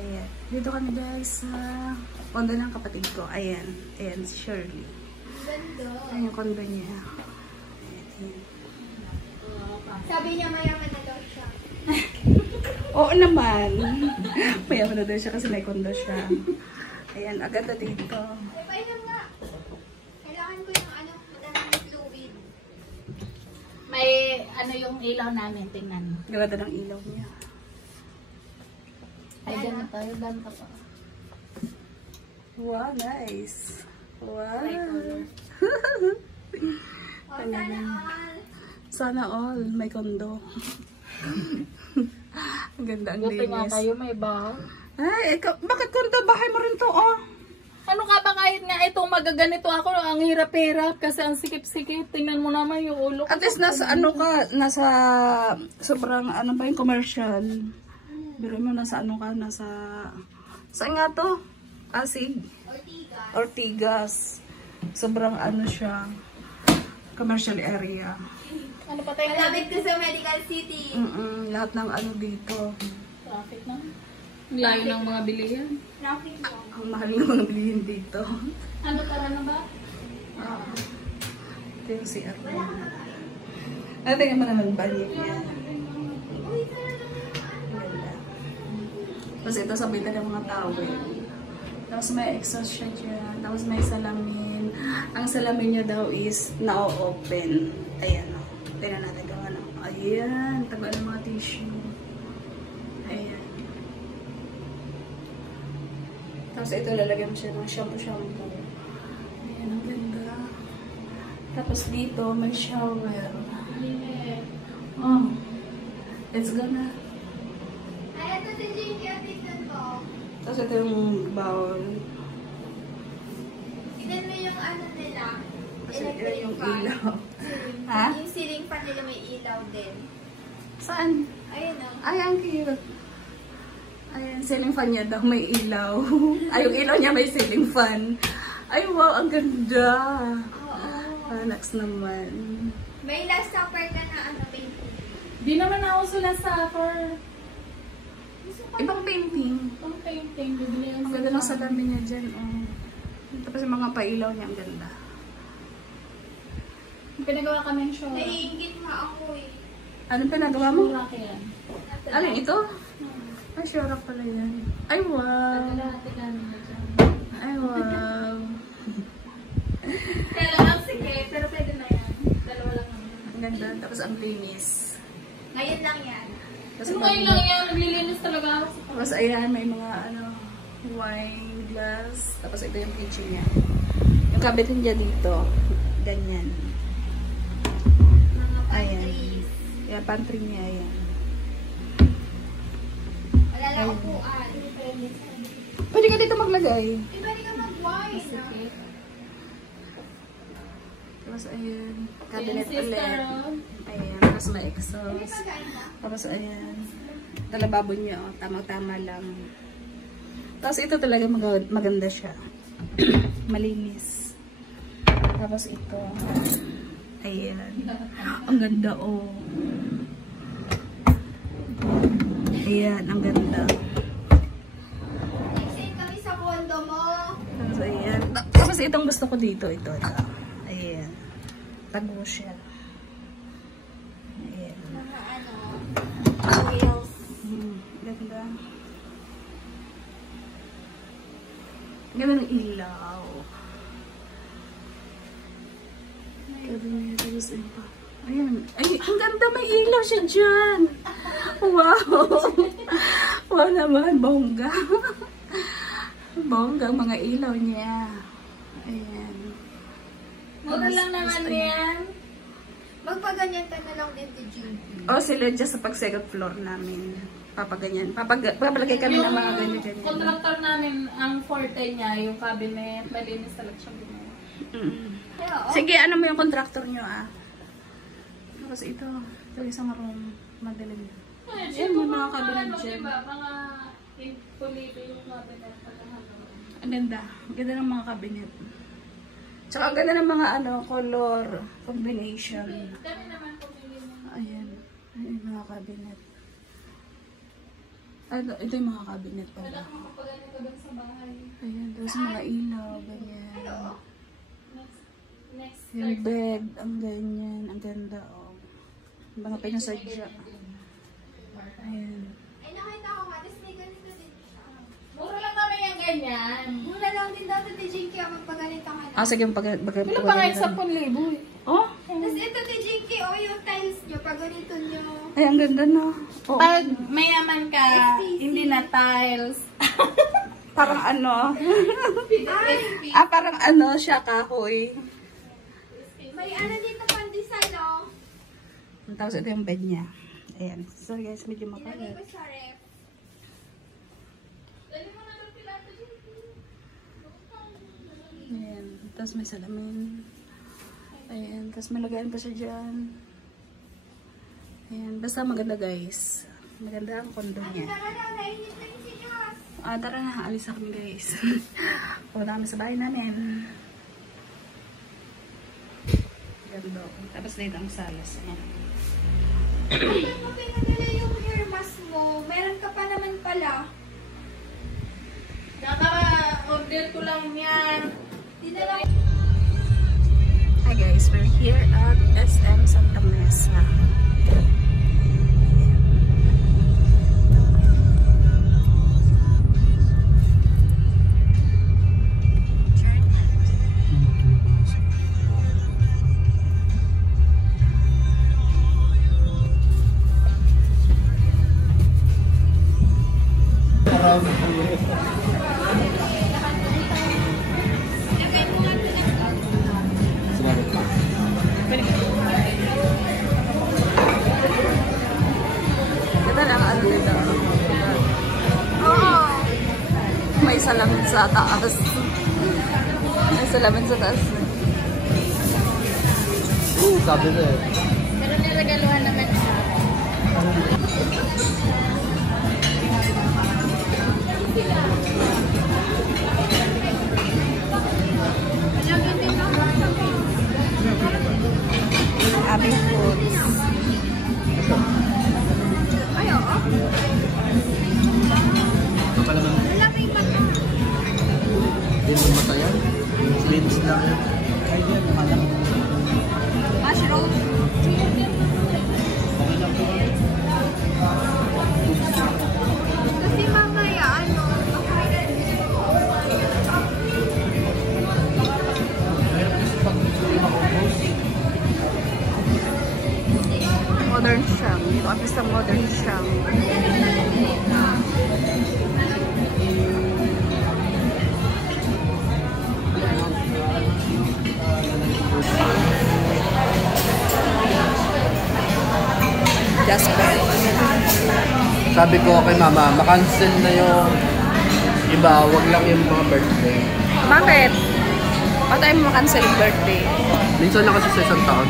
Ayan. Dito kami guys sa kondo ng kapatid ko. Ayan. Ayan si Shirley. Ayan yung kondo niya. Ayan. Sabi niya mayaman na daw siya. Oo naman. Mayaman na daw siya kasi may kondo siya. Ayan. Agad na dito. Ay, painom nga. Kailangan ko yung ano, madaming fluid. May ano yung ilaw namin, tingnan mo. Gaganda ng ilaw niya. Ay, ganito. Yung ganito pa. Wow, nice. Wow. O, sana all. Sana all. May kondo. Ang ganda ang Buti nga linis. kayo, may baho. Ay, bakit kondo? Bahay mo rin to, oh. Ano ka ba kahit nga itong magaganito ako, ang hirap-hirap kasi ang sikip-sikip. Tingnan mo naman yung ulo ko. At least nasa ano ka, nasa sobrang ano ba yung commercial. Pero mo nasa ano ka, nasa saan nga to? Pasig. Ortigas. Sobrang ano siya, commercial area. Ano pa tayo? Malapit ko sa Medical City. Lahat ng ano dito. Traffic na. Layo ng mga bilihan. Traffic lang. Ang mahal ng mga bilihin dito. Ano para na ba? Ito yung CR niya. Ano tingnan mo naman banyo niya. Tapos ito sabitan ng mga towel. Tapos may exhaust siya dyan. Tapos may salamin. Ang salamin niya daw is na-open. Ayan o. Tingnan natin kung ano. Ayan. Tagal ng mga tissue. Ayan. Tapos ito lalagyan siya ng shampoo. Ayan. Ang ganda. Tapos dito may shower. Oh. Let's go na. Ay, ito si Jinky at tignan ko. Tapos ito yung bowl. Tignan mo yung ano nila. Kasi Electric yung fan. ilaw. Ha? Yung ceiling fan nila may ilaw din. Saan? Ayun o. Ay, ang cute. Ayan, ceiling fan niya daw may ilaw. Ay, yung ilaw niya may ceiling fan. Ay, wow, ang ganda. Oo. Relax naman. May last supper ka na ano, baby. Di naman ako sila suffer. Ibang painting. Ang painting, bibili Ang ganda ng salamin niya dyan. Oh. Tapos yung mga pailaw niya, ang ganda. Pinagawa kami ng show. Naiingit nga ako eh. Anong pinagawa mo? Malaki yan. Alin, ito? Ay, sure pala yan. Ay, wow. Kalahati kami na dyan. Ay, wow. Kailangan sige, pero pwede na yan. Dalawa lang naman. Ang ganda. Tapos ang linis. Ngayon lang yan. Tapos, Ano ngayon lang yan? Naglilinis talaga ako. tapos ayan, may mga ano, wine glass. Tapos ito yung kitchen niya. Yung cabinet niya dito. Ganyan. Mga Ayan. pantries. Yan, pantry niya. Ayan. Wala lang upuan. Pwede ka dito maglagay. Iba rin ka mag-wine. Tapos ayan. Ayan, Cabinet sister, ulit. oh. Ayan. Tapos may Hindi exhaust. pagkain na. Tapos ayan. Talababo niya. Oh. Tama-tama lang. Tapos ito talaga maganda siya. Malinis. Tapos ito. Ayan. Ang ganda oh. Ayan. Ang ganda. Nag-save kami sa condo mo. Tapos ayan. Tapos itong gusto ko dito. Ito. Ayan. Tago siya. Ayan. Mga ano, wheels. Ganda. Ganda ng ilaw. Ganda. Tapos ayun pa. Ayan. Ay, ang ganda. May ilaw siya dyan. Wow. Wow naman. Bongga. Bongga ang mga ilaw niya. Ayan. Mura lang naman yan. Magpaganyan ka na lang din to Jinky. O sila dyan sa pag-second floor namin. Papaganyan. Papalagay kami ng mga ganyan-ganyan. Contractor namin, ang forte niya, yung cabinet, malinis talaga siya gumawa. Kaya, oh, Sige, ano mo yung contractor nyo ah? Tapos ito isang room. Madilim. Ay, Yan, may mga cabinet ano, dyan. diba? Mga pulito yung cabinet. Ang ganda. Ang ganda ng mga cabinet. Tsaka ang ganda ng mga ano, color combination. Kami naman pumili mo. Ayan. Ayan yung mga cabinet. Ito yung mga cabinet pala. Magpapaganito doon sa bahay. Ayan, tapos mga ilaw, ganyan. Next. Yung bed, ang ganyan, ang ganda, oh. Mga pinasadya. Ayan. Ay, nakita ko nga. Tapos may ganito din siya. Mura lang kami yung ganyan. Muna lang din dati ni Jinky ang magpaganito ka na. Sige, Wala pa nga 10,000 eh. Oh? Tapos ito ni Jinky, yung tiles nyo, pag ganito nyo. Ay, ang ganda na. Oh. Pag mayaman ka, hindi na tiles. Parang ano? Ay, Parang ano siya, kahoy. may ano dito pang design, oh. Tapos ito yung bed niya. Ayan. Sorry guys, medyo Ilagay makalat. ko sa ref. Ayan. Tapos may salamin. Ayan. Tapos may lagayan pa siya dyan. Ayan. Basta maganda guys. Maganda ang kondo niya. Tara na, nainit na yung sinyas. Tara na. Alis na kami guys. Punta kami sa bahay namin. Ganda. Tapos dito ang salas. Ayan. Bakit mo pinadala yung hair mask mo? Meron ka pa naman pala. Naka-order ko lang yan. Dinala Hi guys, we're here at SM Santa Mesa. Ganda lang ano dito. May salamin sa taas. May salamin sa taas. Sabi na eh. Pero niregaluhan naman siya. Aming food. Ay, oo. Ito pa naman. Lalaki pa ka. Hindi mo matayan. Slims lang yun. Ay, yan. Malang. Mushroom. Kasi mamaya, ano, Modern Shang. Dito kami sa Modern Shang. Jasper. Sabi ko kay mama, makancel na yung iba, wag lang yung mga birthday. Bakit? Ba't tayo mo makancel yung birthday? Minsan na kasi sa isang taon.